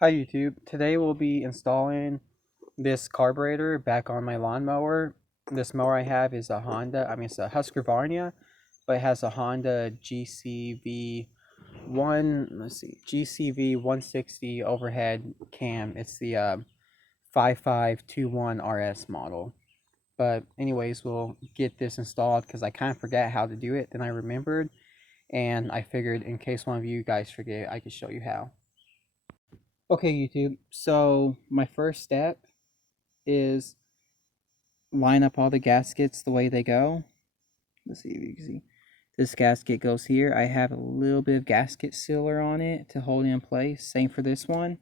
Hi YouTube. Today we'll be installing this carburetor back on my lawnmower. This mower I have is a it's a Husqvarna, but it has a Honda GCV160 overhead cam. It's the 5521 RS model. But anyways, we'll get this installed because I kind of forgot how to do it. Then I remembered, and I figured in case one of you guys forget, I could show you how. Okay, YouTube. So my first step is line up all the gaskets the way they go. Let's see if you can see. This gasket goes here. I have a little bit of gasket sealer on it to hold it in place. Same for this one.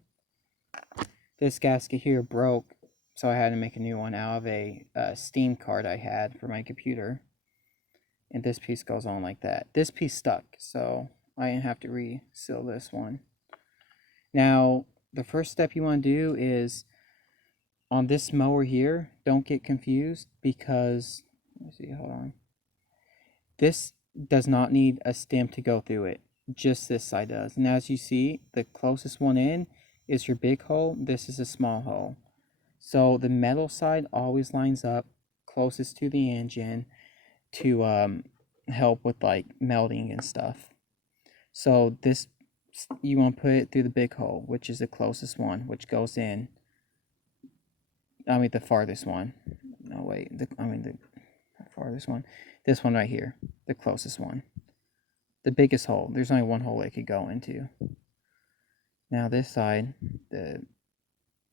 This gasket here broke, so I had to make a new one out of a Steam card I had for my computer. And this piece goes on like that. This piece stuck, so I didn't have to re-seal this one. Now, the first step you want to do is on this mower here, don't get confused because, let's see, hold on. This does not need a stem to go through it. Just this side does. And as you see, the closest one in is your big hole. This is a small hole. So the metal side always lines up closest to the engine to help with like melting and stuff. So this, you want to put it through the big hole, which is the closest one, which goes in. The farthest one. No, wait. The farthest one. This one right here. The closest one. The biggest hole. There's only one hole it could go into. Now this side,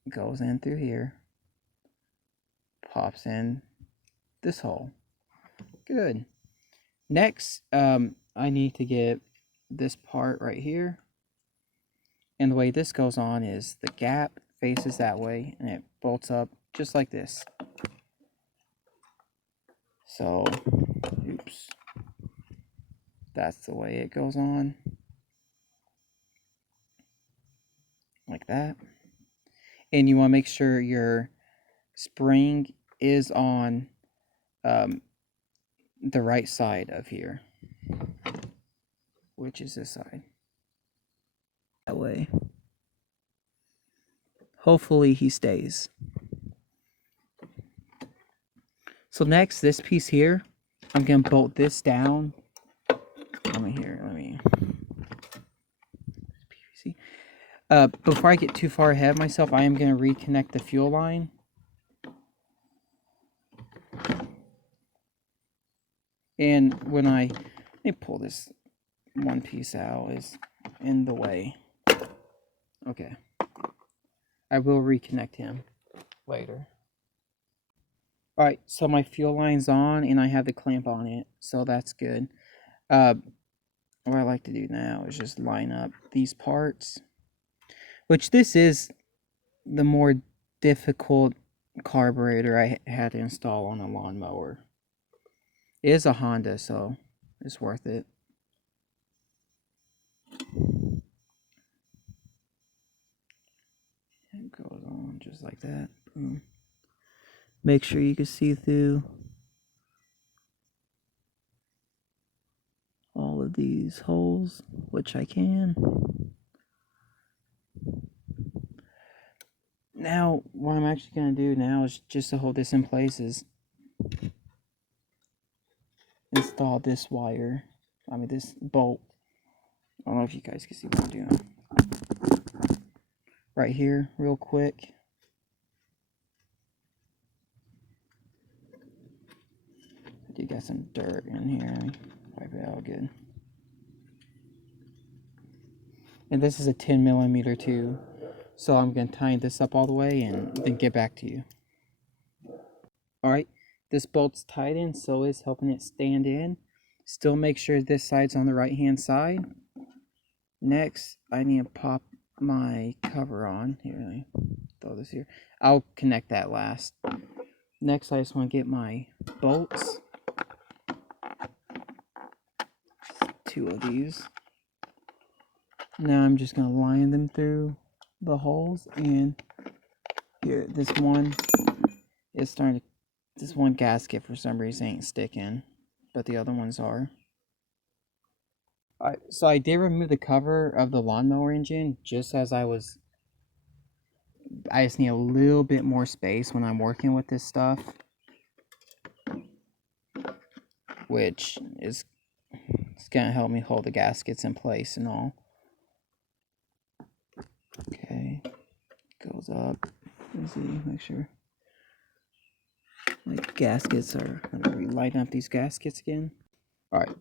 goes in through here. Pops in this hole. Good. Next, I need to get this part right here. And the way this goes on is the gap faces that way and it bolts up just like this. So, oops. That's the way it goes on. Like that. And you want to make sure your spring is on the right side of here, which is this side. That way. Hopefully he stays. So next, this piece here, I'm going to bolt this down. Before I get too far ahead of myself, I am going to reconnect the fuel line. And let me pull this one piece out, is in the way. Okay. I will reconnect him later. Alright, so my fuel line's on and I have the clamp on it, so that's good. What I like to do now is just line up these parts, which this is the more difficult carburetor I had to install on a lawnmower. It is a Honda, so it's worth it. It goes on just like that. Boom. Make sure you can see through all of these holes, which I can. Now, what I'm actually going to do now is just to hold this in place is install this wire. This bolt. I don't know if you guys can see what I'm doing. Right here, real quick. I do got some dirt in here. Wipe it out good. And this is a 10mm too. So I'm going to tighten this up all the way and then get back to you. Alright, this bolt's tightened, so it's helping it stand in. Still make sure this side's on the right hand side. Next, I need to pop my cover on. Here, let me throw this here. I'll connect that last. Next, I just want to get my bolts. 2 of these. Now I'm just going to line them through the holes, and here, this one is starting to, this one gasket for some reason ain't sticking, but the other ones are. Alright, so I did remove the cover of the lawnmower engine just as I was I just need a little bit more space when I'm working with this stuff, which is it's gonna help me hold the gaskets in place and all. Okay, goes up. Let me see, make sure my gaskets are. Let me lighten up these gaskets again. All right.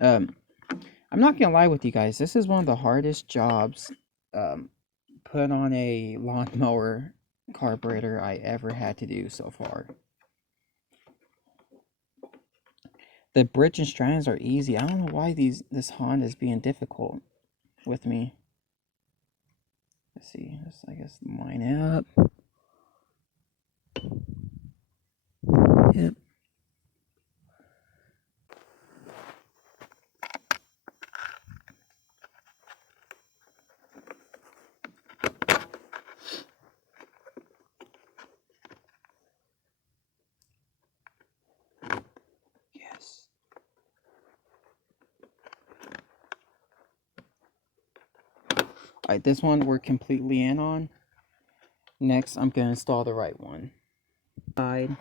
I'm not gonna lie with you guys. This is one of the hardest jobs put on a lawnmower carburetor I ever had to do so far. The bridge and strands are easy. I don't know why this Honda is being difficult with me. Let's see. Let's, I guess, line up. Yep. Yes. Alright, this one we're completely in on. Next, I'm going to install the right one. Side.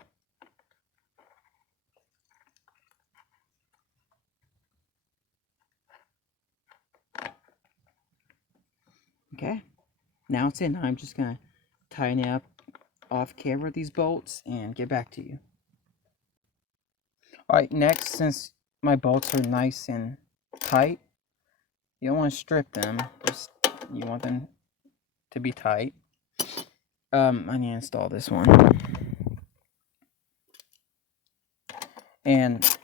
Okay. Now it's in. I'm just going to tighten up off camera these bolts and get back to you. Alright, next, since my bolts are nice and tight, you don't want to strip them. Just, you want them to be tight. I need to install this one. And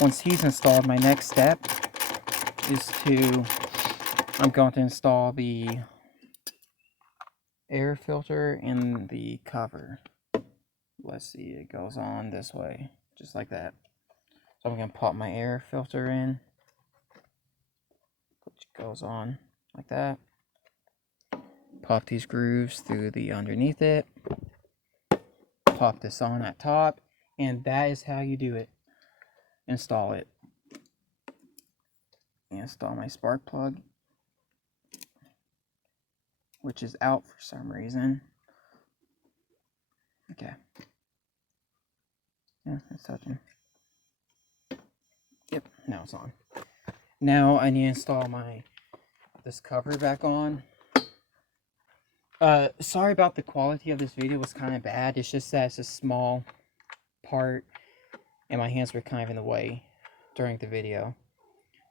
once he's installed, my next step is I'm going to install the air filter in the cover. Let's see, it goes on this way, just like that. So I'm going to pop my air filter in, which goes on like that. Pop these grooves through the underneath it. Pop this on at top, and that is how you do it. Install it. Install my spark plug, which is out for some reason. Okay. Yeah, it's touching. Yep, now it's on. Now I need to install this cover back on. Sorry about the quality of this video. It was kind of bad. It's just that it's a small part and my hands were kind of in the way during the video.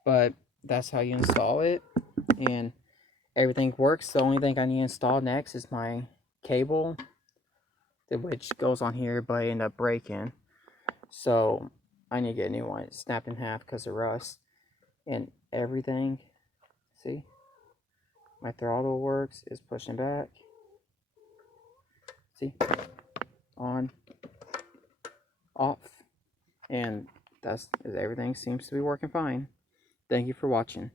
But that's how you install it, and everything works. The only thing I need to install next is my cable, which goes on here, but I ended up breaking. So I need to get a new one. It snapped in half because of rust. And everything, see? My throttle works, it's pushing back. See? On, off. And everything seems to be working fine. Thank you for watching.